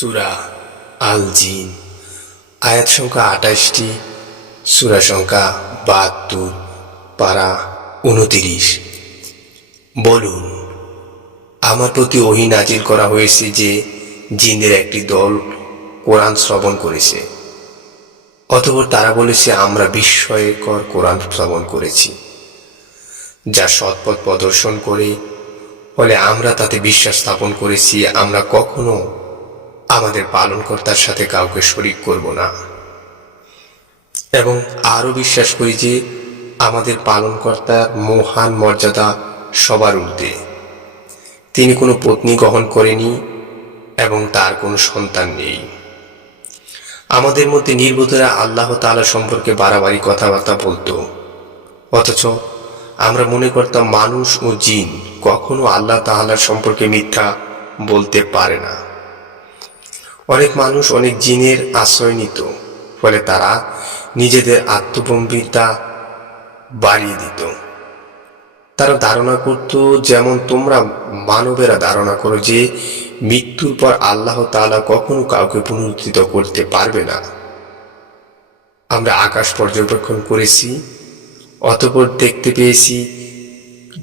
সূরা আল জিন, আয়াত সংখ্যা ২৮টি, সূরা সংখ্যা ৭২, পারা ২৯। বলুন, আমার প্রতি ওহী নাজিল করা হয়েছে যে জিনদের একটি দল কোরআন শ্রবণ করেছে। অতঃপর তারা বলেছে, আমরা বিস্ময়কর কোরআন শ্রবণ করেছি, যা সৎপথ প্রদর্শন করে, ফলে আমরা তাতে বিশ্বাস স্থাপন করেছি। আমরা কখনো আমাদের পালনকর্তার সাথে কাউকে শরীক করব না, এবং আরও বিশ্বাস করি যে আমাদের পালনকর্তার মহান মর্যাদা সবার ঊর্ধ্বে। তিনি কোনো পত্নী গ্রহণ করেনি এবং তার কোনো সন্তান নেই। আমাদের মধ্যে নির্বোধেরা আল্লাহ তাআলা সম্পর্কে বাড়াবাড়ি কথাবার্তা বলতো, অথচ আমরা মনে করতাম মানুষ ও জিন কখনো আল্লাহ তাআলার সম্পর্কে মিথ্যা বলতে পারে না। অনেক মানুষ অনেক জিনের আশ্রয় নিত, ফলে তারা নিজেদের আত্মগম্ভীরতা বাড়িয়ে দিত। তারা ধারণা করত, যেমন তোমরা মানবেরা ধারণা করো যে মৃত্যুর পর আল্লাহ তাআলা কখনো কাউকে পুনরুত্থিত করতে পারবে না। আমরা আকাশ পর্যবেক্ষণ করেছি, অতঃপর দেখতে পেয়েছি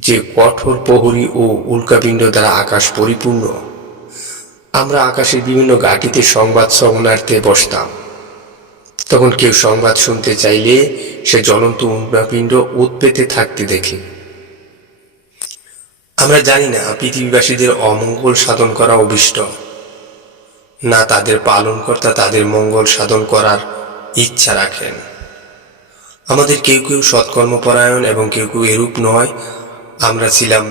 যে কঠোর প্রহরী ও উল্কাপিণ্ড দ্বারা আকাশ পরিপূর্ণ। আমরা আকাশের বিভিন্ন ঘাঁটিতে সংবাদ শ্রবণার্থে বসতাম। তখন কেউ সংবাদ শুনতে চাইলে সে জ্বলন্ত উল্কাপিণ্ড উৎপেতে থাকতে দেখে। আমরা জানি না পৃথিবীবাসীদের অমঙ্গল সাধন করা অভীষ্ট, না তাদের পালনকর্তা তাদের মঙ্গল সাধন করার ইচ্ছা রাখেন। আমাদের কেউ কেউ সৎকর্মপরায়ণ এবং কেউ কেউ এরূপ নয়। আমরা ছিলাম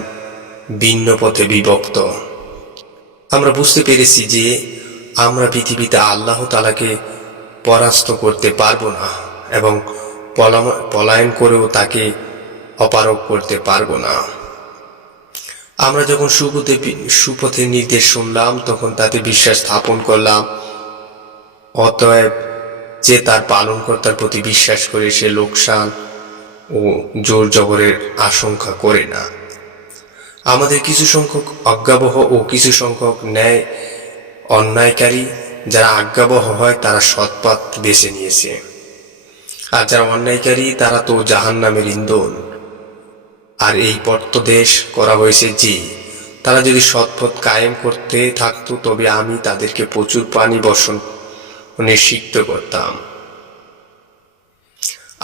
ভিন্ন পথে বিভক্ত। আমরা বুঝতে পেরেছি যে আমরা পৃথিবীতে আল্লাহ তাআলাকে পরাস্ত করতে পারবো না, এবং পলায়ন করেও তাকে অপারগ করতে পারবো না। আমরা যখন সুপথের নির্দেশ শুনলাম, তখন তাতে বিশ্বাস স্থাপন করলাম। অতএব যে তার পালনকর্তার প্রতি বিশ্বাস করে, সে লোকসান ও জোর জবরের আশঙ্কা করে না। আমাদের কিছু সংখ্যক অজ্ঞাবহ ও কিছু সংখ্যক ন্যায় অন্যায়কারী, যারা আজ্ঞাবহ হয় তারা সৎপথ বেছে নিয়েছে, আর যারা অন্যায়কারী তারা তো জাহান্নামের ইন্ধন। আর এই পথোপদেশ করা হয়েছে যে তারা যদি সৎপথ কায়েম করতে থাকতো, তবে আমি তাদেরকে প্রচুর পানি বর্ষণে সিক্ত করতাম।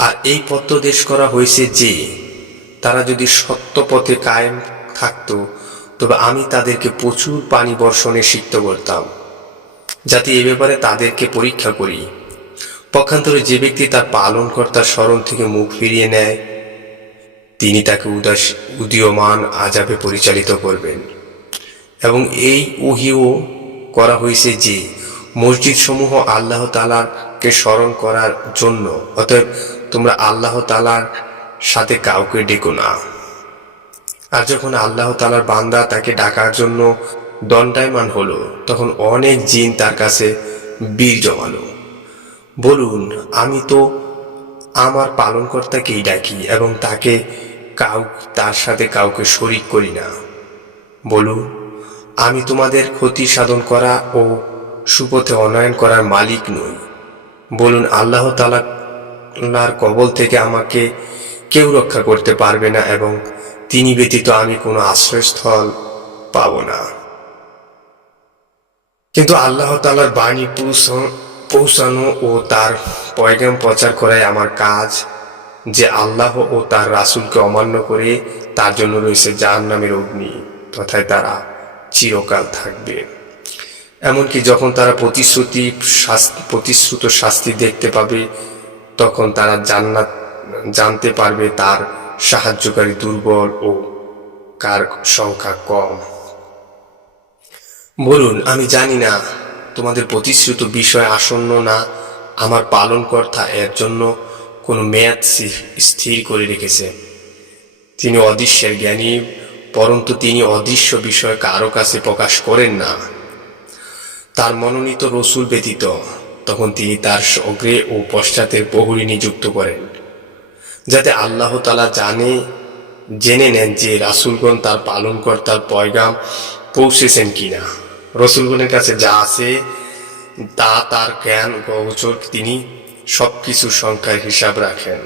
আর এই পথোপদেশ করা হয়েছে যে তারা যদি সত্য পথে কায়েম থাকতো, তবে আমি তাদেরকে প্রচুর পানি বর্ষণে সিক্ত করতাম, যাতে এ ব্যাপারে তাদেরকে পরীক্ষা করি। পক্ষান্তরে যে ব্যক্তি তার পালনকর্তার স্মরণ থেকে মুখ ফিরিয়ে নেয়, তিনি তাকে উদীয়মান আযাবে পরিচালিত করবেন। এবং এই ওহীও করা হয়েছে যে মসজিদ সমূহ আল্লাহ তাআলাকে স্মরণ করার জন্য, অতএব তোমরা আল্লাহ তাআলার সাথে কাউকে ডেকো না। আর যখন আল্লাহ তাআলার বান্দা তাকে ডাকার জন্য দণ্ডায়মান হলো, তখন অনেক জিন তার কাছে বীর জমালো। বলুন, আমি তো আমার পালনকর্তাকেই ডাকি এবং তার সাথে কাউকে শরীক করি না। বলুন, আমি তোমাদের ক্ষতি সাধন করা ও সুপথে অনয়ন করার মালিক নই। বলুন, আল্লাহ তাআলার কবল থেকে আমাকে কেউ রক্ষা করতে পারবে না, এবং তিনি ব্যতীত আমি কোনো আশ্রয়স্থল পাব না। কিন্তু আল্লাহ তাআলার বাণী পৌঁছানো ও তার পয়গাম প্রচার করাই আমার কাজ। যে আল্লাহ ও তার রাসূলকে অমান্য করে, তার জন্য রয়েছে জাহান্নামের অগ্নি, তথায় তারা চিরকাল থাকবে। এমনকি যখন তারা প্রতিশ্রুত শাস্তি দেখতে পাবে, তখন তারা জানতে পারবে তার সাহায্যকারী দুর্বল ও কার সংখ্যা কম। বলুন, আমি জানি না তোমাদের প্রতিশ্রুত বিষয় আসন্ন না আমার পালনকর্তা এর জন্য কোনো মেয়াদ স্থির করে রেখেছে। তিনি অদৃশ্যের জ্ঞানী, পরন্তু তিনি অদৃশ্য বিষয় কারো কাছে প্রকাশ করেন না তার মনোনীত রসূল ব্যতীত। তখন তিনি তার অগ্রে ও পশ্চাতের প্রহরী নিযুক্ত করেন, যাতে আল্লাহ তাআলা জেনে নেন যে রাসূলগণ তার পালনকর্তার পয়গাম পৌঁছেছেন কিনা। রসূলগণের কাছে যা আছে তা তার জ্ঞান গোচর, তিনি সবকিছু সংখ্যার হিসাব রাখেন।